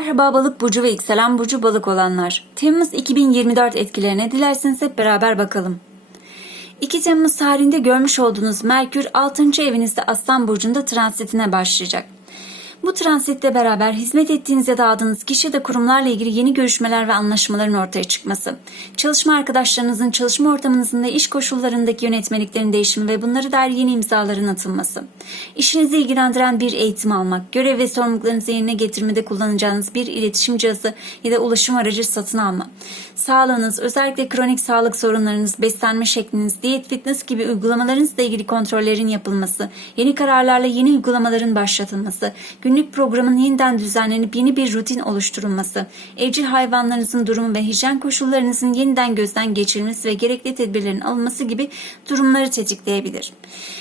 Merhaba balık burcu ve yükselen burcu balık olanlar. Temmuz 2024 etkilerine dilerseniz hep beraber bakalım. 2 Temmuz tarihinde görmüş olduğunuz Merkür 6. evinizde Aslan Burcu'nda transitine başlayacak. Bu transitle beraber hizmet ettiğiniz ya da aldığınız kişi ya kurumlarla ilgili yeni görüşmeler ve anlaşmaların ortaya çıkması, çalışma arkadaşlarınızın çalışma ortamınızın ve iş koşullarındaki yönetmeliklerin değişimi ve bunları dair yeni imzaların atılması, işinizi ilgilendiren bir eğitim almak, görev ve sorumluluklarınızı yerine getirmede kullanacağınız bir iletişim cihazı ya da ulaşım aracı satın alma, sağlığınız, özellikle kronik sağlık sorunlarınız, beslenme şekliniz, diyet, fitness gibi uygulamalarınızla ilgili kontrollerin yapılması, yeni kararlarla yeni uygulamaların başlatılması, günlük programın yeniden düzenlenip yeni bir rutin oluşturulması, evcil hayvanlarınızın durumu ve hijyen koşullarınızın yeniden gözden geçirilmesi ve gerekli tedbirlerin alınması gibi durumları tetikleyebilir.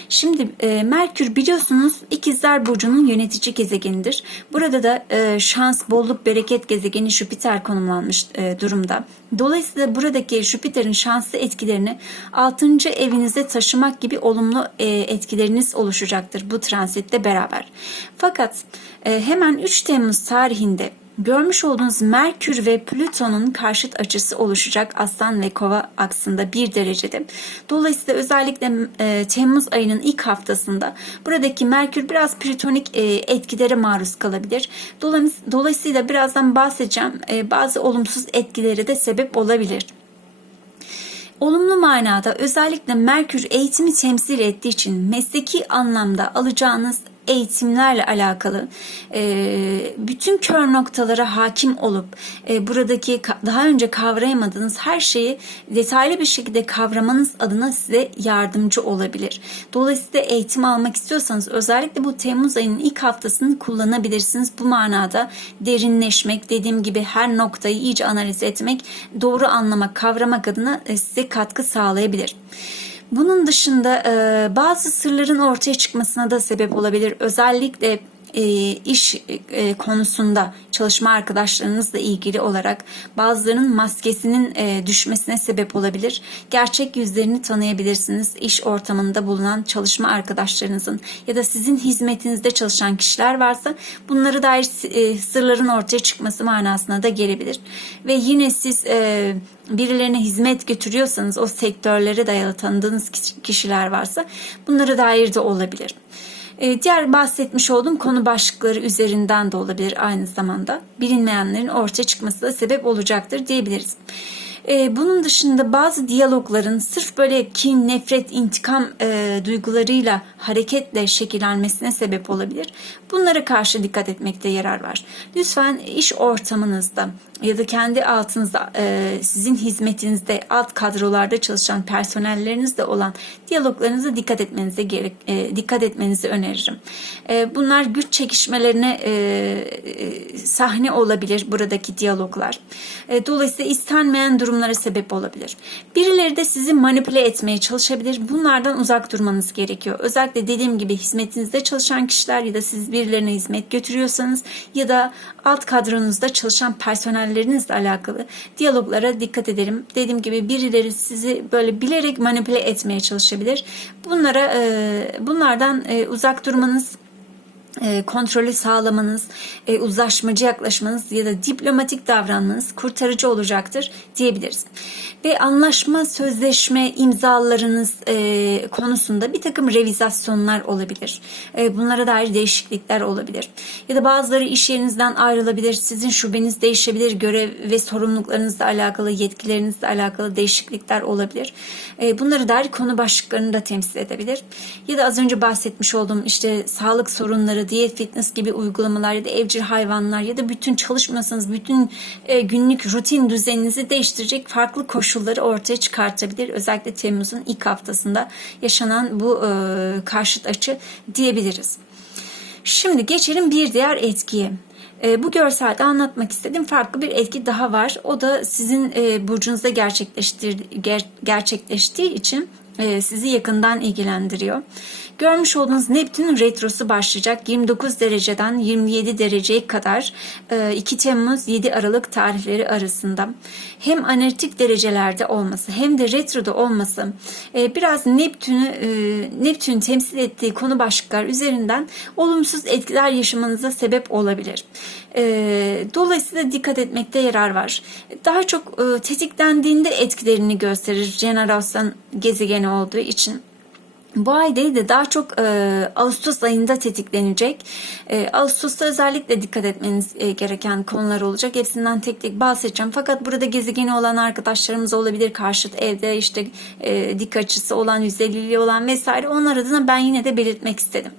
Şimdi e, Merkür biliyorsunuz İkizler Burcu'nun yönetici gezegenidir. Burada da e, şans, bolluk, bereket gezegeni Jüpiter konumlanmış e, durumda. Dolayısıyla buradaki Jüpiter'in şanslı etkilerini 6. evinize taşımak gibi olumlu e, etkileriniz oluşacaktır bu transitle beraber. Fakat e, hemen 3 Temmuz tarihinde görmüş olduğunuz Merkür ve Plüton'un karşıt açısı oluşacak Aslan ve Kova aksında bir derecede. Dolayısıyla özellikle e, Temmuz ayının ilk haftasında buradaki Merkür biraz plütonik e, etkilere maruz kalabilir. Dolayıs- Dolayısıyla birazdan bahsedeceğim e, bazı olumsuz etkileri de sebep olabilir. Olumlu manada özellikle Merkür eğitimi temsil ettiği için mesleki anlamda alacağınız eğitimlerle alakalı e, bütün kör noktalara hakim olup e, buradaki daha önce kavrayamadığınız her şeyi detaylı bir şekilde kavramanız adına size yardımcı olabilir. Dolayısıyla eğitim almak istiyorsanız özellikle bu Temmuz ayının ilk haftasını kullanabilirsiniz. Bu manada derinleşmek, dediğim gibi her noktayı iyice analiz etmek, doğru anlamak, kavramak adına e, size katkı sağlayabilir. Bunun dışında bazı sırların ortaya çıkmasına da sebep olabilir. Özellikle iş e, konusunda çalışma arkadaşlarınızla ilgili olarak bazılarının maskesinin e, düşmesine sebep olabilir. Gerçek yüzlerini tanıyabilirsiniz. İş ortamında bulunan çalışma arkadaşlarınızın ya da sizin hizmetinizde çalışan kişiler varsa bunları dair e, sırların ortaya çıkması manasına da gelebilir. Ve yine siz e, birilerine hizmet götürüyorsanız o sektörlere dayalı tanıdığınız kişiler varsa bunlara dair de olabilir. Ee, Diğer bahsetmiş olduğum konu başlıkları üzerinden de olabilir aynı zamanda. Bilinmeyenlerin ortaya çıkması da sebep olacaktır diyebiliriz. Ee, Bunun dışında bazı diyalogların sırf böyle kin, nefret, intikam e, duygularıyla hareketle şekillenmesine sebep olabilir. Bunlara karşı dikkat etmekte yarar var. Lütfen iş ortamınızda ya da kendi altınızda e, sizin hizmetinizde alt kadrolarda çalışan personellerinizle olan diyaloglarınıza dikkat etmenize gerek e, dikkat etmenizi öneririm. E, bunlar güç çekişmelerine e, e, sahne olabilir buradaki diyaloglar. E, dolayısıyla istenmeyen durumlara sebep olabilir. Birileri de sizi manipüle etmeye çalışabilir. Bunlardan uzak durmanız gerekiyor. Özellikle dediğim gibi hizmetinizde çalışan kişiler ya da siz birilerine hizmet götürüyorsanız ya da alt kadronuzda çalışan personellerinizle alakalı diyaloglara dikkat edelim. Dediğim gibi birileri sizi böyle bilerek manipüle etmeye çalışabilir. Bunlara bunlardan uzak durmanız e, kontrolü sağlamanız, e, uzlaşmacı yaklaşmanız ya da diplomatik davranmanız kurtarıcı olacaktır diyebiliriz. Ve anlaşma, sözleşme, imzalarınız e, konusunda bir takım revizasyonlar olabilir. E, bunlara dair değişiklikler olabilir. Ya da bazıları iş yerinizden ayrılabilir, sizin şubeniz değişebilir, görev ve sorumluluklarınızla alakalı, yetkilerinizle alakalı değişiklikler olabilir. E, bunları dair konu başlıklarını da temsil edebilir. Ya da az önce bahsetmiş olduğum işte sağlık sorunları, diyet, fitness gibi uygulamalar ya da evcil hayvanlar ya da bütün çalışmasanız bütün e, günlük rutin düzeninizi değiştirecek farklı koşulları ortaya çıkartabilir. Özellikle Temmuz'un ilk haftasında yaşanan bu e, karşıt açı diyebiliriz. Şimdi geçelim bir diğer etkiye. E, bu görselde anlatmak istediğim farklı bir etki daha var. O da sizin e, burcunuzda gerçekleştir, ger, gerçekleştiği için e, sizi yakından ilgilendiriyor. Görmüş olduğunuz Neptün retrosu başlayacak 29 dereceden 27 dereceye kadar e, 2 Temmuz 7 Aralık tarihleri arasında. Hem analitik derecelerde olması hem de retroda olması e, biraz Neptün'ü e, Neptün temsil ettiği konu başlıklar üzerinden olumsuz etkiler yaşamanıza sebep olabilir. E, dolayısıyla dikkat etmekte yarar var. Daha çok e, tetiklendiğinde etkilerini gösterir jenerasyon gezegeni olduğu için. Bu ay değil de daha çok e, Ağustos ayında tetiklenecek. E, Ağustos'ta özellikle dikkat etmeniz e, gereken konular olacak. Hepsinden tek tek bahsedeceğim. Fakat burada gezegeni olan arkadaşlarımız olabilir. Karşıt evde işte e, dik açısı olan, yüzeyliliği olan vesaire. Onlar adına ben yine de belirtmek istedim.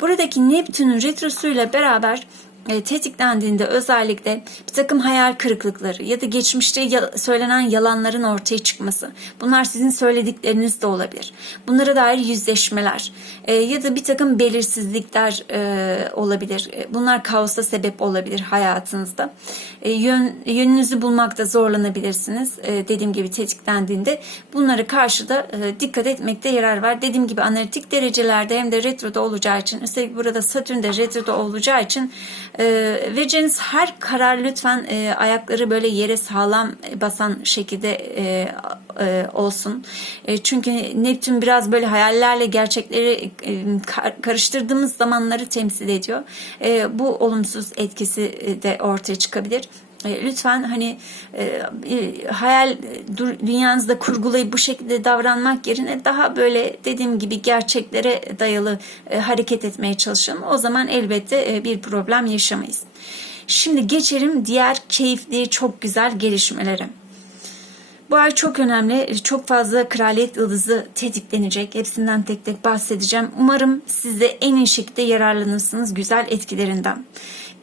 Buradaki Neptün'ün retrosuyla beraber tetiklendiğinde özellikle bir takım hayal kırıklıkları ya da geçmişte söylenen yalanların ortaya çıkması. Bunlar sizin söyledikleriniz de olabilir. Bunlara dair yüzleşmeler e, ya da bir takım belirsizlikler e, olabilir. E, bunlar kaosa sebep olabilir hayatınızda. E, yön, yönünüzü bulmakta zorlanabilirsiniz. E, dediğim gibi tetiklendiğinde bunları karşıda e, dikkat etmekte yarar var. Dediğim gibi analitik derecelerde hem de retroda olacağı için üstelik burada Satürn de retroda olacağı için e, vereceğiniz her karar lütfen e, ayakları böyle yere sağlam basan şekilde e, e, olsun. E, çünkü Neptün biraz böyle hayallerle gerçekleri e, kar- karıştırdığımız zamanları temsil ediyor. E, bu olumsuz etkisi de ortaya çıkabilir. E, Lütfen hani e, e, hayal dünyanızda kurgulayıp bu şekilde davranmak yerine daha böyle dediğim gibi gerçeklere dayalı hareket etmeye çalışın. O zaman elbette bir problem yaşamayız. Şimdi geçelim diğer keyifli, çok güzel gelişmelere. Bu ay çok önemli. Çok fazla kraliyet yıldızı tetiklenecek. Hepsinden tek tek bahsedeceğim. Umarım siz de en iyi şekilde yararlanırsınız güzel etkilerinden.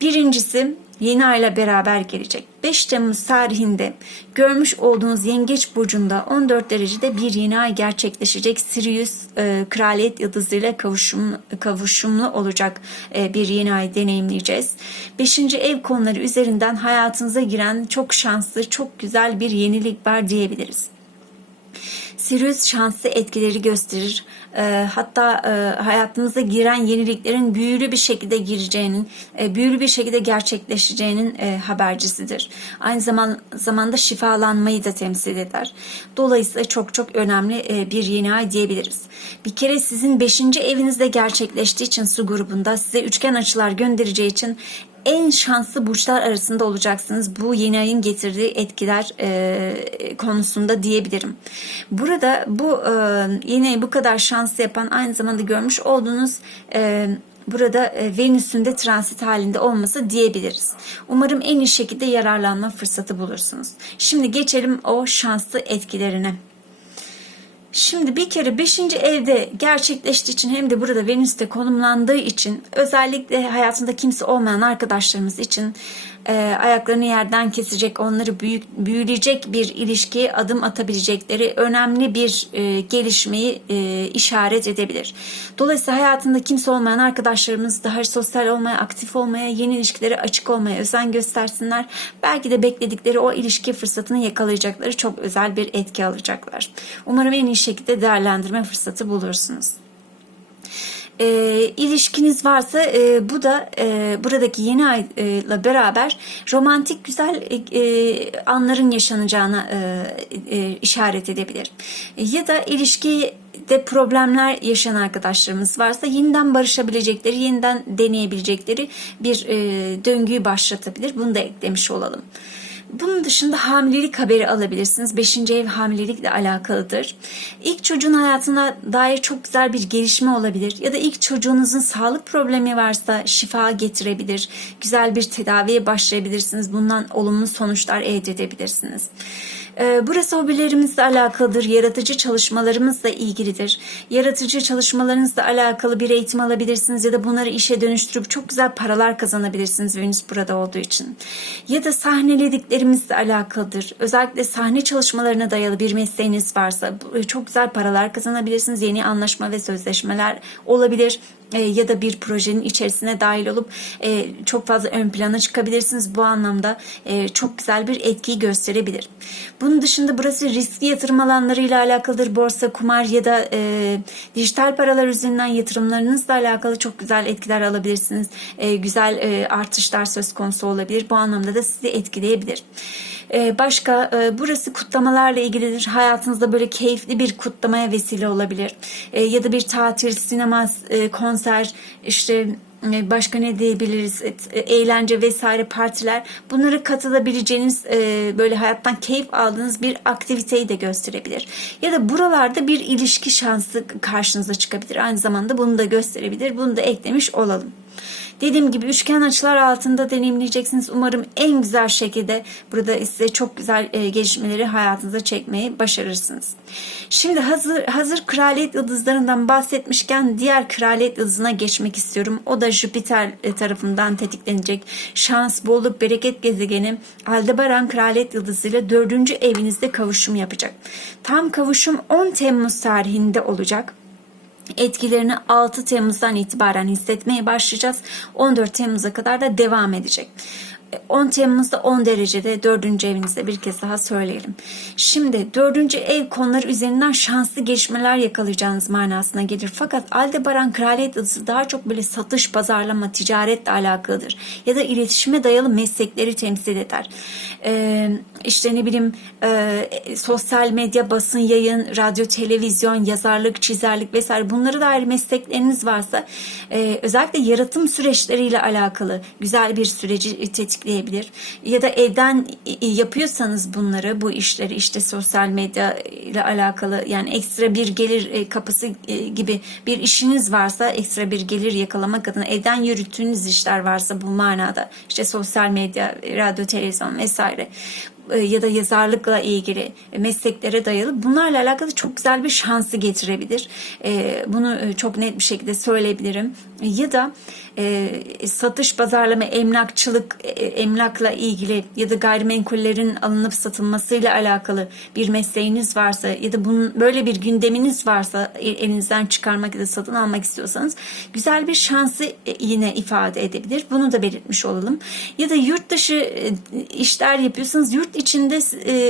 Birincisi yeni ayla beraber gelecek. 5 Temmuz tarihinde görmüş olduğunuz Yengeç burcunda 14 derecede bir yeni ay gerçekleşecek. Sirius e, kraliyet yıldızıyla kavuşum, kavuşumlu olacak e, bir yeni ay deneyimleyeceğiz. 5. ev konuları üzerinden hayatınıza giren çok şanslı, çok güzel bir yenilik var diyebiliriz. Sirius şanslı etkileri gösterir. E, hatta e, hayatımıza giren yeniliklerin büyülü bir şekilde gireceğinin, e, büyülü bir şekilde gerçekleşeceğinin e, habercisidir. Aynı zaman zamanda şifalanmayı da temsil eder. Dolayısıyla çok çok önemli e, bir yeni ay diyebiliriz. Bir kere sizin 5. evinizde gerçekleştiği için su grubunda size üçgen açılar göndereceği için en şanslı burçlar arasında olacaksınız bu yeni ayın getirdiği etkiler e, konusunda diyebilirim. Burada bu e, yeni ayı bu kadar şanslı yapan aynı zamanda görmüş olduğunuz e, burada e, Venüs'ün de transit halinde olması diyebiliriz. Umarım en iyi şekilde yararlanma fırsatı bulursunuz. Şimdi geçelim o şanslı etkilerine. Şimdi bir kere 5. evde gerçekleştiği için hem de burada Venüs'te konumlandığı için özellikle hayatında kimse olmayan arkadaşlarımız için e, ayaklarını yerden kesecek, onları büyük, büyüleyecek bir ilişkiye adım atabilecekleri önemli bir e, gelişmeyi e, işaret edebilir. Dolayısıyla hayatında kimse olmayan arkadaşlarımız daha sosyal olmaya, aktif olmaya, yeni ilişkilere açık olmaya özen göstersinler. Belki de bekledikleri o ilişki fırsatını yakalayacakları çok özel bir etki alacaklar. Umarım en iyi şekilde değerlendirme fırsatı bulursunuz e, ilişkiniz varsa e, bu da e, buradaki yeni ayla beraber romantik güzel e, e, anların yaşanacağına e, e, işaret edebilir. E, ya da ilişki de problemler yaşayan arkadaşlarımız varsa yeniden barışabilecekleri, yeniden deneyebilecekleri bir e, döngüyü başlatabilir. Bunu da eklemiş olalım. Bunun dışında hamilelik haberi alabilirsiniz. Beşinci ev hamilelikle alakalıdır. İlk çocuğun hayatına dair çok güzel bir gelişme olabilir. Ya da ilk çocuğunuzun sağlık problemi varsa şifa getirebilir. Güzel bir tedaviye başlayabilirsiniz. Bundan olumlu sonuçlar elde edebilirsiniz. Ee, Burası hobilerimizle alakalıdır. Yaratıcı çalışmalarımızla ilgilidir. Yaratıcı çalışmalarınızla alakalı bir eğitim alabilirsiniz ya da bunları işe dönüştürüp çok güzel paralar kazanabilirsiniz Venüs burada olduğu için. Ya da sahnelediklerimizle alakalıdır. Özellikle sahne çalışmalarına dayalı bir mesleğiniz varsa bu- çok güzel paralar kazanabilirsiniz. Yeni anlaşma ve sözleşmeler olabilir e, ya da bir projenin içerisine dahil olup e, çok fazla ön plana çıkabilirsiniz. Bu anlamda e, çok güzel bir etkiyi gösterebilir. Bunun dışında burası riskli yatırım alanlarıyla alakalıdır. Borsa, kumar ya da dijital paralar üzerinden yatırımlarınızla alakalı çok güzel etkiler alabilirsiniz. Güzel artışlar söz konusu olabilir. Bu anlamda da sizi etkileyebilir. Başka burası kutlamalarla ilgilidir. Hayatınızda böyle keyifli bir kutlamaya vesile olabilir. Ya da bir tatil, sinema, e, konser, işte e, başka ne diyebiliriz E, eğlence vesaire partiler bunlara katılabileceğiniz e, böyle hayattan keyif aldığınız bir aktiviteyi de gösterebilir. Ya da buralarda bir ilişki şansı karşınıza çıkabilir. Aynı zamanda bunu da gösterebilir. Bunu da eklemiş olalım. Dediğim gibi üçgen açılar altında deneyimleyeceksiniz. Umarım en güzel şekilde burada size çok güzel e, gelişmeleri hayatınıza çekmeyi başarırsınız. Şimdi hazır hazır kraliyet yıldızlarından bahsetmişken diğer kraliyet yıldızına geçmek istiyorum. O da Jüpiter e, tarafından tetiklenecek. Şans, bolluk, bereket gezegeni Aldebaran kraliyet yıldızıyla dördüncü evinizde kavuşum yapacak. Tam kavuşum 10 Temmuz tarihinde olacak etkilerini 6 Temmuz'dan itibaren hissetmeye başlayacağız. 14 Temmuz'a kadar da devam edecek. 10 Temmuz'da 10 derecede 4. evinizde bir kez daha söyleyelim. Şimdi 4. ev konuları üzerinden şanslı gelişmeler yakalayacağınız manasına gelir. Fakat Aldebaran Kraliyet Yıldızı daha çok böyle satış, pazarlama, ticaretle alakalıdır. Ya da iletişime dayalı meslekleri temsil eder. Ee, işte ne bileyim e, sosyal medya, basın yayın, radyo, televizyon, yazarlık, çizerlik vesaire bunlara dair meslekleriniz varsa e, özellikle yaratım süreçleriyle alakalı güzel bir süreci tetikleyebilir destekleyebilir. Ya da evden yapıyorsanız bunları, bu işleri işte sosyal medya ile alakalı yani ekstra bir gelir e, kapısı e, gibi bir işiniz varsa ekstra bir gelir yakalamak adına evden yürüttüğünüz işler varsa bu manada işte sosyal medya, radyo, televizyon vesaire e, ya da yazarlıkla ilgili mesleklere dayalı bunlarla alakalı çok güzel bir şansı getirebilir. Bunu çok net bir şekilde söyleyebilirim. Ya da satış, pazarlama, emlakçılık, emlakla ilgili ya da gayrimenkullerin alınıp satılmasıyla alakalı bir mesleğiniz varsa ya da bunun böyle bir gündeminiz varsa elinizden çıkarmak ya da satın almak istiyorsanız güzel bir şansı yine ifade edebilir. Bunu da belirtmiş olalım. Ya da yurt dışı işler yapıyorsanız yurt içinde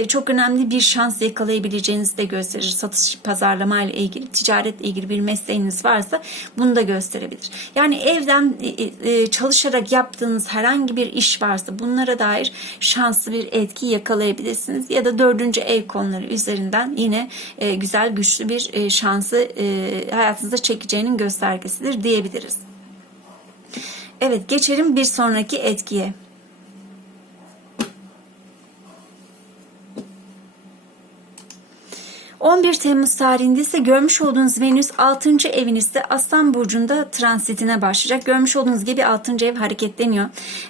çok önemli bir şans yakalayabileceğinizi de gösterir. Satış, pazarlama ile ilgili, ticaretle ilgili bir mesleğiniz varsa bunu da gösterebilir. Yani evden çalışarak yaptığınız herhangi bir iş varsa bunlara dair şanslı bir etki yakalayabilirsiniz. Ya da dördüncü ev konuları üzerinden yine güzel güçlü bir şansı hayatınıza çekeceğinin göstergesidir diyebiliriz. Evet geçelim bir sonraki etkiye. 11 Temmuz tarihinde ise görmüş olduğunuz Venüs 6. evinizde Aslan Burcu'nda transitine başlayacak. Görmüş olduğunuz gibi 6. ev hareketleniyor.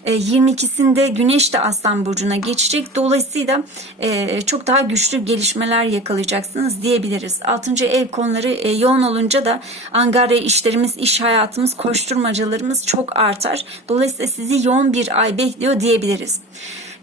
22'sinde e, Güneş de Aslan Burcu'na geçecek. Dolayısıyla e, çok daha güçlü gelişmeler yakalayacaksınız diyebiliriz. 6. ev konuları e, yoğun olunca da angarya işlerimiz, iş hayatımız, koşturmacalarımız çok artar. Dolayısıyla sizi yoğun bir ay bekliyor diyebiliriz.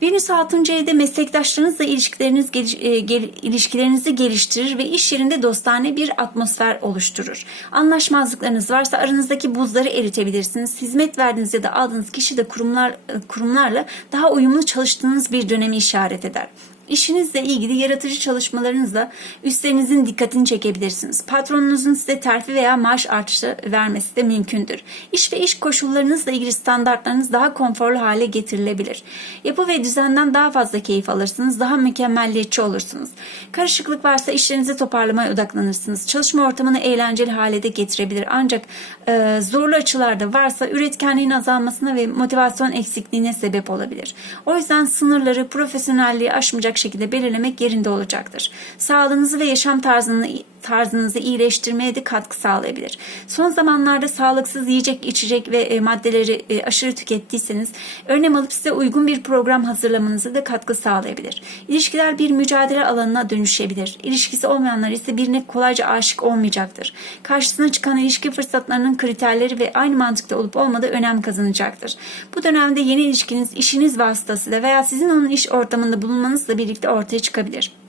Venüs 6. evde meslektaşlarınızla ilişkileriniz, geliş, e, gel, ilişkilerinizi geliştirir ve iş yerinde dostane bir atmosfer oluşturur. Anlaşmazlıklarınız varsa aranızdaki buzları eritebilirsiniz. Hizmet verdiğiniz ya da aldığınız kişi de kurumlar, kurumlarla daha uyumlu çalıştığınız bir dönemi işaret eder. İşinizle ilgili yaratıcı çalışmalarınızla üstlerinizin dikkatini çekebilirsiniz. Patronunuzun size terfi veya maaş artışı vermesi de mümkündür. İş ve iş koşullarınızla ilgili standartlarınız daha konforlu hale getirilebilir. Yapı ve düzenden daha fazla keyif alırsınız, daha mükemmelliyetçi olursunuz. Karışıklık varsa işlerinizi toparlamaya odaklanırsınız. Çalışma ortamını eğlenceli hale de getirebilir. Ancak e, zorlu açılarda varsa üretkenliğin azalmasına ve motivasyon eksikliğine sebep olabilir. O yüzden sınırları profesyonelliği aşmayacak şekilde belirlemek yerinde olacaktır. Sağlığınızı ve yaşam tarzını tarzınızı iyileştirmeye de katkı sağlayabilir. Son zamanlarda sağlıksız yiyecek, içecek ve e, maddeleri e, aşırı tükettiyseniz önem alıp size uygun bir program hazırlamanızı da katkı sağlayabilir. İlişkiler bir mücadele alanına dönüşebilir. İlişkisi olmayanlar ise birine kolayca aşık olmayacaktır. Karşısına çıkan ilişki fırsatlarının kriterleri ve aynı mantıkta olup olmadığı önem kazanacaktır. Bu dönemde yeni ilişkiniz işiniz vasıtasıyla veya sizin onun iş ortamında bulunmanızla birlikte ortaya çıkabilir.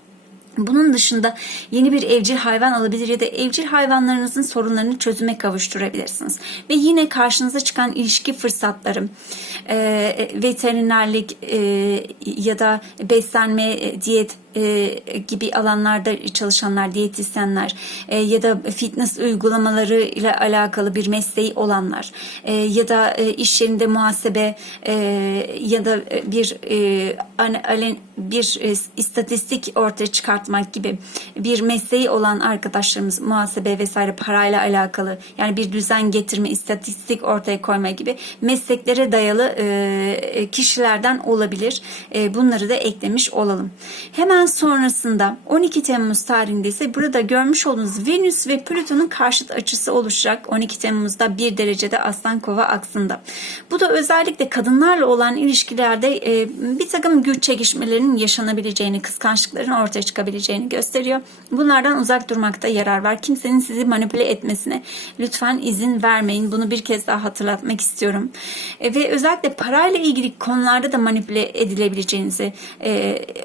Bunun dışında yeni bir evcil hayvan alabilir ya da evcil hayvanlarınızın sorunlarını çözüme kavuşturabilirsiniz. Ve yine karşınıza çıkan ilişki fırsatları, e, veterinerlik e, ya da beslenme, e, diyet e, gibi alanlarda çalışanlar, diyetisyenler e, ya da fitness uygulamaları ile alakalı bir mesleği olanlar e, ya da e, iş yerinde muhasebe e, ya da bir e, an- alen- bir e, istatistik ortaya çıkartmak gibi bir mesleği olan arkadaşlarımız muhasebe vesaire parayla alakalı yani bir düzen getirme, istatistik ortaya koyma gibi mesleklere dayalı e, kişilerden olabilir. E, bunları da eklemiş olalım. Hemen sonrasında 12 Temmuz tarihinde ise burada görmüş olduğunuz Venüs ve Plüton'un karşıt açısı oluşacak. 12 Temmuz'da 1 derecede Aslan Kova aksında. Bu da özellikle kadınlarla olan ilişkilerde e, bir takım güç çekişmelerinin yaşanabileceğini, kıskançlıkların ortaya çıkabileceğini gösteriyor. Bunlardan uzak durmakta yarar var. Kimsenin sizi manipüle etmesine lütfen izin vermeyin. Bunu bir kez daha hatırlatmak istiyorum. E, ve özellikle parayla ilgili konularda da manipüle edilebileceğinizi e,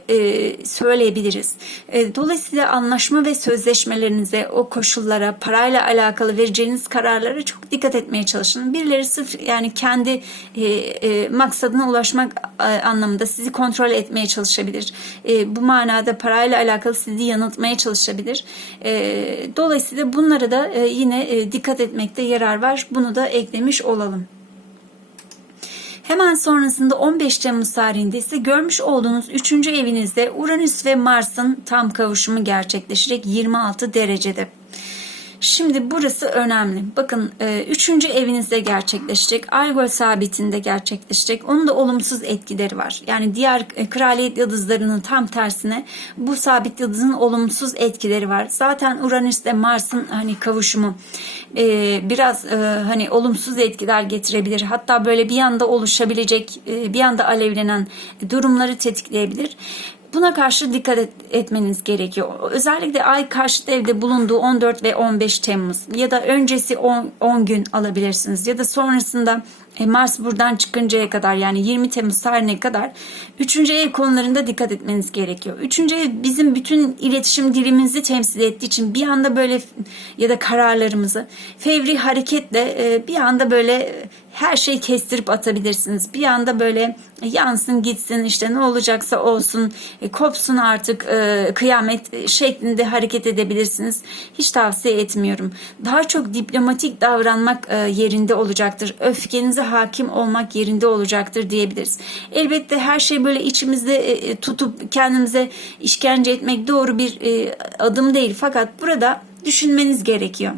e, söyleyebiliriz. E, dolayısıyla anlaşma ve sözleşmelerinize, o koşullara, parayla alakalı vereceğiniz kararlara çok dikkat etmeye çalışın. Birileri sırf yani kendi e, e, maksadına ulaşmak e, anlamında sizi kontrol etmeye çalışabilir. E, bu manada parayla alakalı sizi yanıltmaya çalışabilir. E, dolayısıyla bunlara da e, yine e, dikkat etmekte yarar var. Bunu da eklemiş olalım. Hemen sonrasında 15 Temmuz tarihinde ise görmüş olduğunuz 3. evinizde Uranüs ve Mars'ın tam kavuşumu gerçekleşecek 26 derecede. Şimdi burası önemli. Bakın e, üçüncü evinizde gerçekleşecek. Algol sabitinde gerçekleşecek. Onun da olumsuz etkileri var. Yani diğer e, kraliyet yıldızlarının tam tersine bu sabit yıldızın olumsuz etkileri var. Zaten Uranüs ile Mars'ın hani kavuşumu e, biraz hani olumsuz etkiler getirebilir. Hatta böyle bir anda oluşabilecek, bir anda alevlenen durumları tetikleyebilir. Buna karşı dikkat et, etmeniz gerekiyor. Özellikle ay karşıt evde bulunduğu 14 ve 15 Temmuz ya da öncesi 10, 10 gün alabilirsiniz ya da sonrasında e, Mars buradan çıkıncaya kadar yani 20 Temmuz tarihine kadar 3. ev konularında dikkat etmeniz gerekiyor. 3. ev bizim bütün iletişim dilimizi temsil ettiği için bir anda böyle ya da kararlarımızı fevri hareketle e, bir anda böyle her şeyi kestirip atabilirsiniz. Bir anda böyle yansın gitsin işte ne olacaksa olsun e, kopsun artık e, kıyamet şeklinde hareket edebilirsiniz. Hiç tavsiye etmiyorum. Daha çok diplomatik davranmak e, yerinde olacaktır. Hakim olmak yerinde olacaktır diyebiliriz. Elbette her şey böyle içimizde e, tutup kendimize işkence etmek doğru bir e, adım değil. Fakat burada düşünmeniz gerekiyor.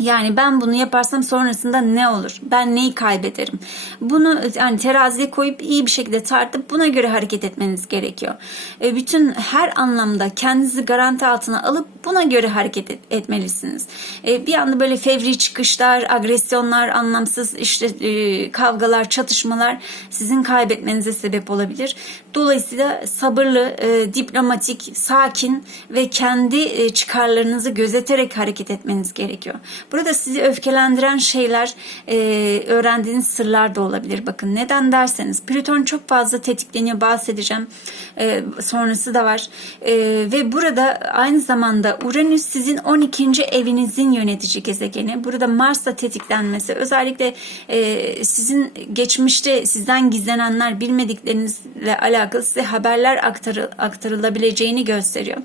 Yani ben bunu yaparsam sonrasında ne olur? Ben neyi kaybederim? Bunu yani teraziye koyup iyi bir şekilde tartıp buna göre hareket etmeniz gerekiyor. E, bütün her anlamda kendinizi garanti altına alıp buna göre hareket et, etmelisiniz. E, bir anda böyle fevri çıkışlar, agresyonlar, anlamsız işte e, kavgalar, çatışmalar sizin kaybetmenize sebep olabilir. Dolayısıyla sabırlı, e, diplomatik, sakin ve kendi e, çıkarlarınızı gözeterek hareket etmeniz gerekiyor. Burada sizi öfkelendiren şeyler, e, öğrendiğiniz sırlar da olabilir. Bakın neden derseniz Plüton çok fazla tetikleniyor bahsedeceğim. E, sonrası da var. E, ve burada aynı zamanda Uranüs sizin 12. evinizin yönetici gezegeni. Burada Mars'la tetiklenmesi özellikle e, sizin geçmişte sizden gizlenenler bilmediklerinizle alakalı size haberler aktarı, aktarılabileceğini gösteriyor.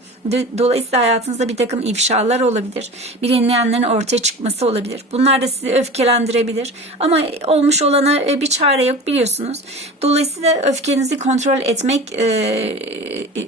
Dolayısıyla hayatınızda bir takım ifşalar olabilir. Bilinmeyenlerin ortaya çıkması olabilir. Bunlar da sizi öfkelendirebilir. Ama olmuş olana e, bir çare yok biliyorsunuz. Dolayısıyla öfkenizi kontrol etmek e,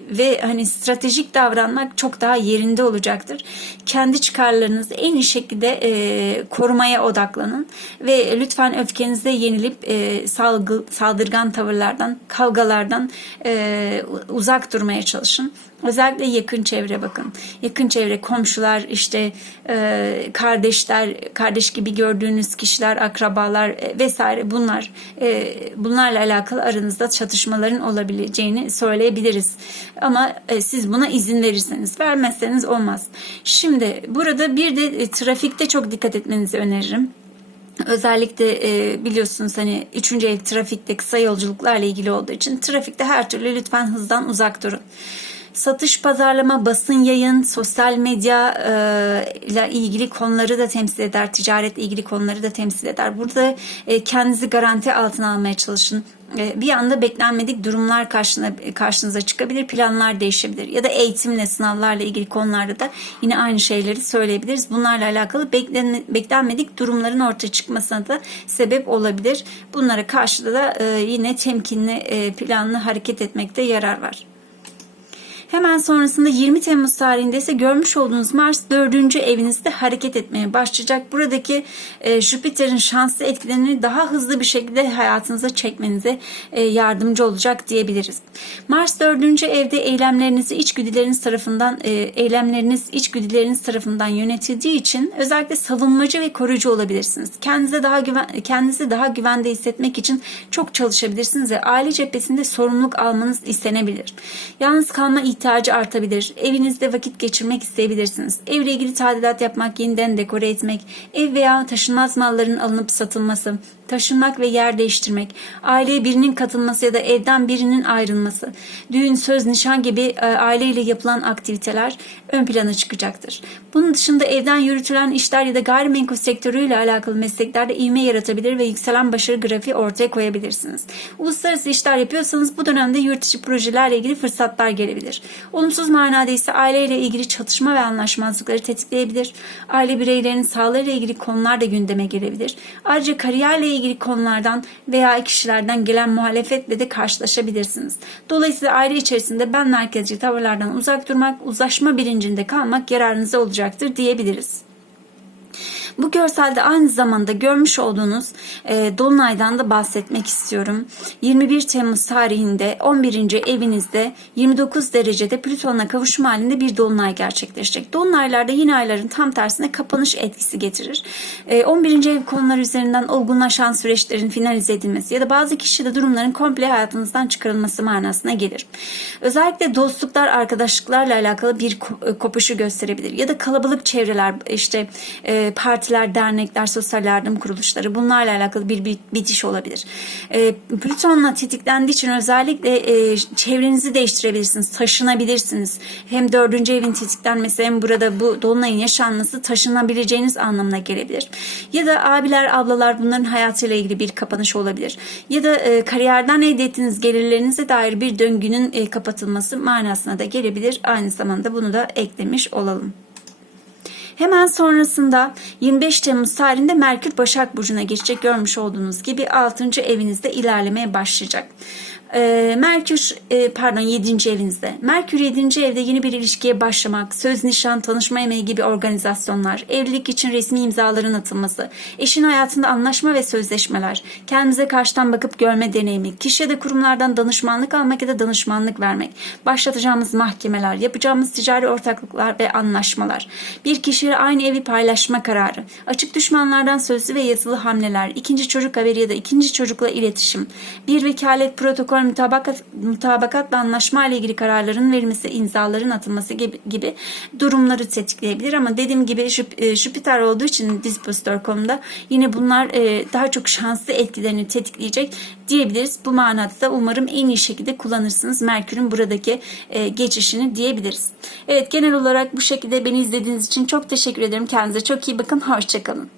ve hani stratejik davranmak çok daha yerinde olacaktır. Kendi çıkarlarınızı en iyi şekilde e, korumaya odaklanın ve lütfen öfkenizde yenilip e, salgı, saldırgan tavırlardan, kavgalardan e, uzak durmaya çalışın. Özellikle yakın çevre bakın. Yakın çevre komşular işte e, kardeşler, kardeş gibi gördüğünüz kişiler, akrabalar e, vesaire bunlar e, bunlarla alakalı aranızda çatışmaların olabileceğini söyleyebiliriz. Ama e, siz buna izin verirseniz, vermezseniz olmaz. Şimdi burada bir de e, trafikte çok dikkat etmenizi öneririm. Özellikle e, biliyorsunuz hani üçüncü ev trafikte kısa yolculuklarla ilgili olduğu için trafikte her türlü lütfen hızdan uzak durun. Satış, pazarlama, basın yayın, sosyal medya e, ile ilgili konuları da temsil eder. Ticaretle ilgili konuları da temsil eder. Burada e, kendinizi garanti altına almaya çalışın. E, bir anda beklenmedik durumlar karşına, karşınıza çıkabilir, planlar değişebilir. Ya da eğitimle, sınavlarla ilgili konularda da yine aynı şeyleri söyleyebiliriz. Bunlarla alakalı beklen, beklenmedik durumların ortaya çıkmasına da sebep olabilir. Bunlara karşı da e, yine temkinli, e, planlı hareket etmekte yarar var. Hemen sonrasında 20 Temmuz tarihinde ise görmüş olduğunuz Mars 4. evinizde hareket etmeye başlayacak. Buradaki e, Jüpiter'in şanslı etkilerini daha hızlı bir şekilde hayatınıza çekmenize e, yardımcı olacak diyebiliriz. Mars 4. evde eylemlerinizi içgüdüleriniz tarafından e, eylemleriniz içgüdüleriniz tarafından yönetildiği için özellikle savunmacı ve koruyucu olabilirsiniz. Kendinize daha güven kendinizi daha güvende hissetmek için çok çalışabilirsiniz ve aile cephesinde sorumluluk almanız istenebilir. Yalnız kalma ihtiyacı artabilir. Evinizde vakit geçirmek isteyebilirsiniz. Evle ilgili tadilat yapmak, yeniden dekore etmek, ev veya taşınmaz malların alınıp satılması, taşınmak ve yer değiştirmek, aileye birinin katılması ya da evden birinin ayrılması, düğün, söz, nişan gibi e, aileyle yapılan aktiviteler ön plana çıkacaktır. Bunun dışında evden yürütülen işler ya da gayrimenkul sektörüyle alakalı mesleklerde ivme yaratabilir ve yükselen başarı grafiği ortaya koyabilirsiniz. Uluslararası işler yapıyorsanız bu dönemde yurt dışı projelerle ilgili fırsatlar gelebilir. Olumsuz manada ise aileyle ilgili çatışma ve anlaşmazlıkları tetikleyebilir. Aile bireylerinin sağlığıyla ilgili konular da gündeme gelebilir. Ayrıca kariyerle ilgili konulardan veya kişilerden gelen muhalefetle de karşılaşabilirsiniz. Dolayısıyla aile içerisinde ben merkezci tavırlardan uzak durmak, uzlaşma bilincinde kalmak yararınıza olacaktır diyebiliriz. Bu görselde aynı zamanda görmüş olduğunuz e, Dolunay'dan da bahsetmek istiyorum. 21 Temmuz tarihinde 11. evinizde 29 derecede Plüton'la kavuşma halinde bir Dolunay gerçekleşecek. Dolunaylarda yine ayların tam tersine kapanış etkisi getirir. E, 11. ev konuları üzerinden olgunlaşan süreçlerin finalize edilmesi ya da bazı kişide durumların komple hayatınızdan çıkarılması manasına gelir. Özellikle dostluklar, arkadaşlıklarla alakalı bir kopuşu gösterebilir. Ya da kalabalık çevreler, işte e, parti partiler, dernekler, sosyal yardım kuruluşları bunlarla alakalı bir bitiş olabilir. E, Plüton'la tetiklendiği için özellikle e, çevrenizi değiştirebilirsiniz, taşınabilirsiniz. Hem dördüncü evin tetiklenmesi hem burada bu dolunayın yaşanması taşınabileceğiniz anlamına gelebilir. Ya da abiler, ablalar bunların hayatıyla ilgili bir kapanış olabilir. Ya da e, kariyerden elde ettiğiniz gelirlerinize dair bir döngünün e, kapatılması manasına da gelebilir. Aynı zamanda bunu da eklemiş olalım. Hemen sonrasında 25 Temmuz tarihinde Merkür Başak Burcu'na geçecek görmüş olduğunuz gibi 6. evinizde ilerlemeye başlayacak. Ee, Merkür e, pardon 7. evinizde. Merkür 7. evde yeni bir ilişkiye başlamak, söz nişan, tanışma emeği gibi organizasyonlar, evlilik için resmi imzaların atılması, eşin hayatında anlaşma ve sözleşmeler, kendinize karşıdan bakıp görme deneyimi, kişi ya da kurumlardan danışmanlık almak ya da danışmanlık vermek, başlatacağımız mahkemeler, yapacağımız ticari ortaklıklar ve anlaşmalar, bir kişiyle aynı evi paylaşma kararı, açık düşmanlardan sözlü ve yazılı hamleler, ikinci çocuk haberi ya da ikinci çocukla iletişim, bir vekalet protokol protokol mutabakat, mutabakatla anlaşma ile ilgili kararların verilmesi, imzaların atılması gibi, gibi durumları tetikleyebilir. Ama dediğim gibi e, Jüpiter olduğu için dispositor konumda yine bunlar e, daha çok şanslı etkilerini tetikleyecek diyebiliriz. Bu manada da umarım en iyi şekilde kullanırsınız Merkür'ün buradaki e, geçişini diyebiliriz. Evet genel olarak bu şekilde beni izlediğiniz için çok teşekkür ederim. Kendinize çok iyi bakın. Hoşçakalın.